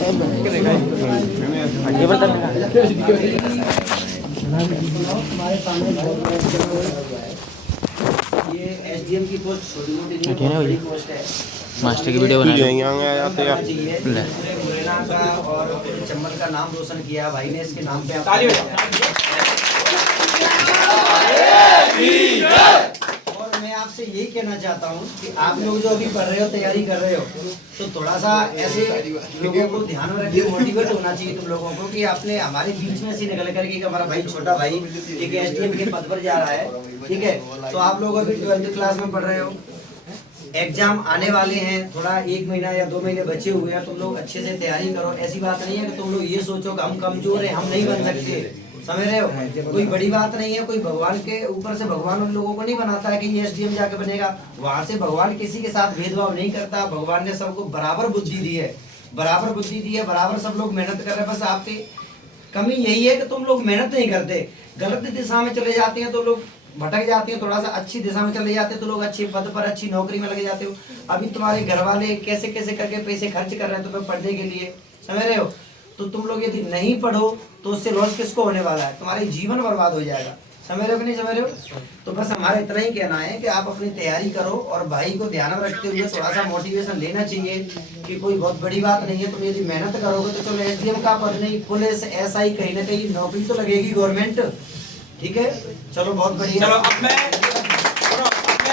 ये एसडीएम की पोस्ट छोटी मोटी नहीं, बड़ी पोस्ट है। मास्टर की वीडियो बना मुरैना का और चंबल का नाम रोशन किया भाई ने, इसके नाम पे और मैं आपसे यही कहना चाहता हूँ कि आप लोग जो अभी पढ़ रहे हो, तैयारी कर रहे हो, तो थोड़ा सा ऐसे लोगों को ध्यान में रखिए, मोटिवेट होना चाहिए तुम लोगों को कि आपने हमारे बीच में से निकल करके हमारा भाई, छोटा भाई एक एसडीएम के पद पर जा रहा है, ठीक है। तो आप लोग अभी 12th क्लास में पढ़ रहे हो, एग्जाम आने वाले हैं, थोड़ा 1 महीना या 2 महीने बचे हुए हैं, तुम लोग अच्छे से तैयारी करो। ऐसी बात नहीं है कि तुम लोग ये सोचो कि हम कमजोर हैं, हम नहीं बन सकते, समझ रहे हो? कोई बड़ी बात नहीं है, कोई भगवान के ऊपर से भगवान उन लोगों को नहीं बनाता है कि ये एसडीएम जाके बनेगा। वहां से भगवान किसी के साथ भेदभाव नहीं करता, भगवान ने सबको बराबर बुद्धि दी है, बराबर बुद्धि दी है, बराबर सब लोग मेहनत कर रहे हैं। बस आपकी कमी यही है कि तुम लोग मेहनत नहीं करते, गलत दिशा में चले जाते हैं तो लोग भटक जाते हैं, थोड़ा सा अच्छी दिशा में चले जाते हैं तो लोग अच्छे पद पर, अच्छी नौकरी में लगे जाते हो। अभी तुम्हारे घर वाले कैसे कैसे करके पैसे खर्च कर रहे हैं तुम्हें पढ़ने के लिए, समझ रहे हो? तो तुम लोग यदि नहीं पढ़ो तो उससे लॉस किसको होने वाला है? तुम्हारी जीवन बर्बाद हो जाएगा, समझ रहे हो कि नहीं समझ रहे हो? तो बस हमारा इतना ही कहना है कि आप अपनी तैयारी करो और भाई को ध्यान में रखते हुए थोड़ा सा मोटिवेशन लेना चाहिए कि कोई बहुत बड़ी बात नहीं है। तुम यदि मेहनत करोगे तो चलो एसडीएम का पद नहीं, पुलिस, एसआई, कहीं ना कहीं नौकरी तो लगेगी गवर्नमेंट, ठीक है। चलो बहुत बढ़िया। चलो अब मैं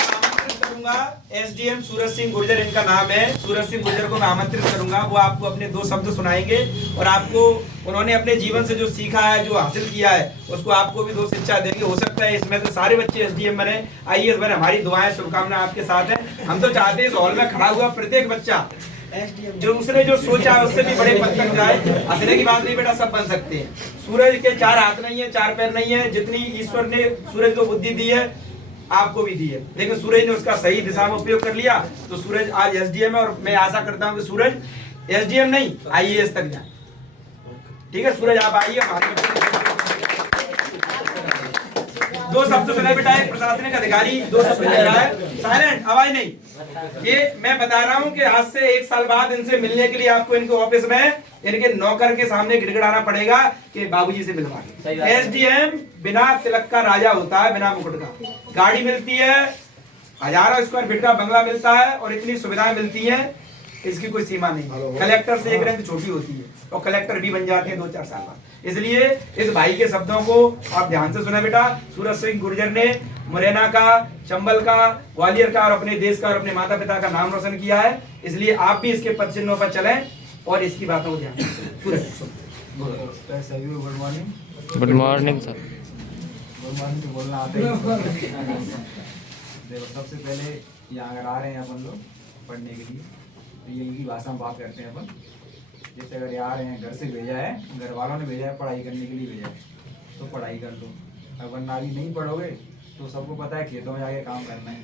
आमंत्रित करूंगा एसडीएम सूरज सिंह गुर्जर, इनका नाम है। सूरज सिंह गुर्जर को मैं आमंत्रित करूंगा, वो आपको अपने 2 शब्द सुनाएंगे और आपको उन्होंने अपने जीवन से जो सीखा है, जो हासिल किया है, उसको आपको भी 2 शिक्षा देंगे। हो सकता है इसमें से सारे बच्चे एसडीएम बने, आईएएस बने। हमारी दुआएं, शुभकामनाएं आपके साथ हैं। हम तो चाहते हैं इस हॉल में खड़ा हुआ प्रत्येक बच्चा जो उसने जो सोचा है उससे भी बड़े पद तक जाए। हंसने की बात नहीं बेटा, सब बन सकते हैं। सूरज के 4 हाथ नहीं है, 4 पैर नहीं है, जितनी ईश्वर ने सूरज को बुद्धि दी है आपको भी दी है, लेकिन सूरज ने उसका सही दिशा में उपयोग कर लिया तो सूरज आज एसडीएम है। और मैं आशा करता हूं कि सूरज एसडीएम नहीं आईएएस तक जाए, ठीक है। सूरज आप आइए, हमारे 2 शब्द सुनाए बेटा। एक प्रशासनिक अधिकारी 2 शब्द कह रहा है, साइलेंट, आवाज नहीं। ये मैं बता रहा हूं कि आज से 1 साल बाद इनसे मिलने के लिए आपको इनके ऑफिस में इनके नौकर के सामने गिड़गिड़ाना पड़ेगा कि बाबूजी से मिलवा के। एसडीएम बिना तिलक का राजा होता है, बिना मुकुट का। गाड़ी मिलती है, हजारों स्क्वायर फीट का बंगला मिलता है और इतनी सुविधाएं मिलती है, इसकी कोई सीमा नहीं। कलेक्टर से 1 रैंक छोटी होती है और कलेक्टर भी बन जाते हैं 2-4 साल बाद। इसलिए इस भाई के शब्दों को आप ध्यान से सुने बेटा। सूरज सिंह गुर्जर ने मुरैना का, चंबल का, ग्वालियर का और अपने देश का और अपने माता पिता का नाम रोशन किया है। इसलिए आप भी इसके पद चिन्हों पर चलें और इसकी बातों को ध्यान दें। Suraj good morning. Good morning sir. Good morning तो बोलना आता है। देखो सबसे पहले यहाँ अगर आ रहे हैं अपन लोग पढ़ने के लिए तो ये इनकी भाषा में बात करते हैं अपन। जैसे अगर यहाँ आ रहे हैं, घर से भेजा है, घर वालों ने भेजा है, पढ़ाई करने के लिए भेजा है, तो पढ़ाई कर लो। अगर वरना अभी नहीं पढ़ोगे तो सबको पता है खेतों में जाके काम करना है।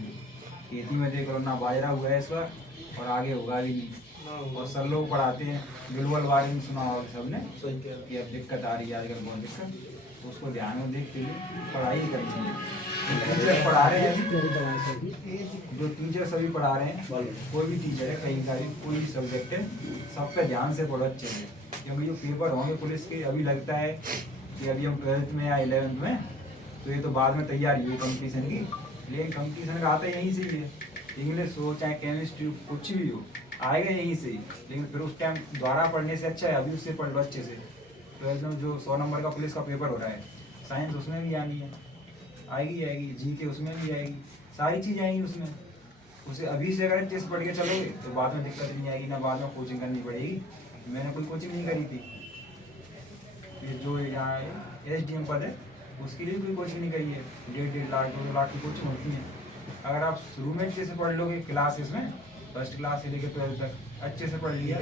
खेती में देख लो ना, बाजरा हुआ है इस बार और आगे होगा भी नहीं। और सर लोग पढ़ाते हैं, ग्लोबल वार्मिंग सुना होगा सबने कि अब दिक्कत आ रही है आजकल, बहुत दिक्कत, तो उसको ध्यान में देख के लिए पढ़ाई करनी है। टीचर पढ़ा रहे हैं, जो टीचर सभी पढ़ा रहे हैं, कोई भी टीचर है, कहीं का भी कोई भी सब्जेक्ट है, सब पे ध्यान से पढ़ो अच्छे से। क्योंकि जो पेपर होंगे पुलिस के, अभी लगता है कि अभी हम 12th में या 11th में, तो ये तो बाद में तैयारी हुई कंपटीशन की, लेकिन कंपटीशन का आता यहीं से ही है। इंग्लिश हो चाहे केमिस्ट्री, कुछ भी हो, आएगा यहीं से ही। लेकिन फिर उस टाइम द्वारा पढ़ने से अच्छा है अभी उससे पढ़ लो अच्छे से। 12th में जो 100 नंबर का पुलिस का पेपर हो रहा है, साइंस उसमें भी आनी है, आएगी, जीके उसमें भी आएगी, सारी चीज़ें आएंगी उसमें। उसे अभी से अगर अच्छे से पढ़ के चलोगे तो बाद में दिक्कत नहीं आएगी, ना बाद में कोचिंग करनी पड़ेगी। मैंने कोई कोचिंग नहीं करी थी, ये जो यहाँ एसडीएम पद है उसके लिए कोई कोचिंग नहीं करी है। 1.5 लाख 2 लाख की कोचिंग होती है। अगर आप शुरू में अच्छे से पढ़ लोगे क्लासेस में, 1st क्लास से लेकर 12th तक अच्छे से पढ़ लिया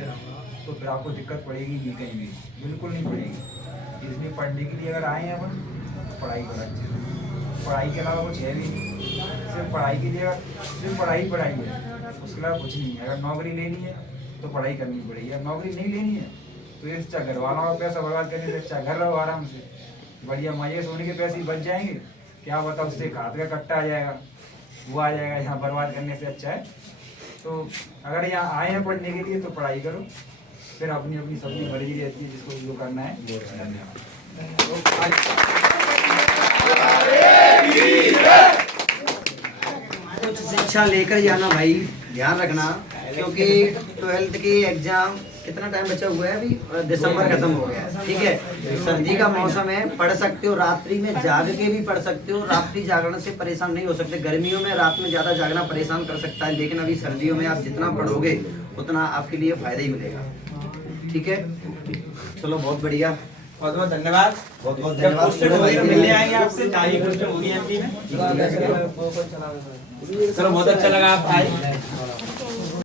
तो फिर आपको दिक्कत पड़ेगी नहीं, कहीं भी बिल्कुल नहीं पड़ेगी। इसलिए पढ़ने के लिए अगर आए हैं अपन तो पढ़ाई करो अच्छे से। पढ़ाई के अलावा कुछ है भी नहीं, सिर्फ पढ़ाई के लिए सिर्फ पढ़ाई है, उसके अलावा कुछ नहीं है। अगर नौकरी लेनी है तो पढ़ाई करनी पड़ेगी, अगर नौकरी नहीं लेनी है तो ये अच्छा घर वालों का पैसा बर्बाद करने से अच्छा घर रहो आराम से, बढ़िया मजे सोने के पैसे बच जाएंगे, क्या पता उससे खाद का कट्टा आ जाएगा, वो आ जाएगा, यहाँ बर्बाद करने से अच्छा है। तो अगर यहाँ आए हैं पढ़ने के लिए तो पढ़ाई करो, फिर अपनी अपनी सबकी मर्जी रहती है जिसको जो करना है। धन्यवाद। कुछ शिक्षा लेकर जाना भाई, ध्यान रखना, क्योंकि 12th की एग्जाम कितना टाइम बचा हुआ है, अभी दिसंबर खत्म हो गया है, ठीक है। सर्दी का मौसम है, पढ़ सकते हो, रात्रि में जाग के भी पढ़ सकते हो, रात्रि जागरण से परेशान नहीं हो सकते। गर्मियों में रात में ज़्यादा जागना परेशान कर सकता है, लेकिन अभी सर्दियों में आप जितना पढ़ोगे उतना आपके लिए फायदा ही मिलेगा, ठीक है। चलो बहुत बढ़िया, बहुत बहुत धन्यवाद। बहुत बहुत जब धन्यवाद। क्वेश्चन होगी तो मिलने आएंगे आपसे, चाहे क्वेश्चन होगी एमपी में। चलो बहुत अच्छा लगा आप आए।